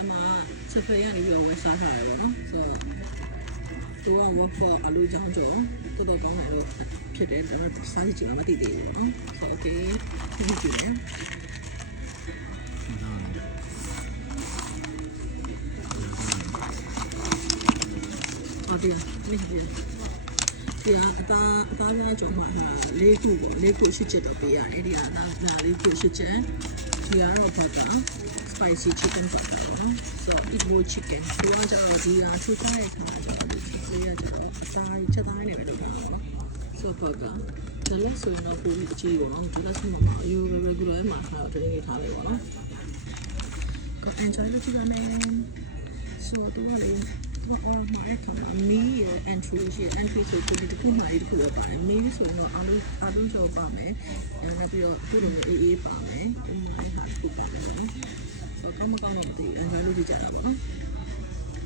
အမစပယ်ရနေပြီးတော့ဝယ်စားထားတယ်ပေါ့နော်ဆိုတော့သူက work for အလူချောင်းကျော်တော်တော်ကောင်းတယ်လို့ဖြစ်တယ်ဒါပေမဲ့စားကြည့်မှမသိသေးဘူးပေါ့နော်ဆိုတော့ okay ဒီကြည့်မယ်အော်ဒီမိဒီဒီအသားများကျော်မှာ၄ခုပေါ့၄ခုရှိချက်တော့ပေးရတယ်ဒီကနာ၄ခုရှိချက်ဒီကတော့ဘာက spicy chicken burger နော် so it more chicken ဒီကကျတော့ဒီကထူးခြားတဲ့ခါကျတော့ဒီ chicken ရကျတော့အသားချက်သားနဲ့ပဲလုပ်တာပေါ့နော် so burger ဒါလည်းဆိုရင်တော့ပုံအကြီးပေါ့နော်ဒါလည်းဆိုမှအယူ regular မှာထားတယ်နေထားတယ်ပေါ့နော်ก็ enjoy လုပ်ကြည့်ပါမယ် so တော့လေဘာမှမရခါမီးရဲ့ entry ရှိ entry ဆိုတော့ဒီတစ်ခုမှဒီတစ်ခုပဲပါတယ်မီးဆိုတော့အာလူကျော်ပါမယ်နောက်ပြီးတော့ခုလိုအေးပါမယ်ဒီမှာဟာခုပါမယ်နော်ကောင်းမကောင်းတော့ဒီ enjoy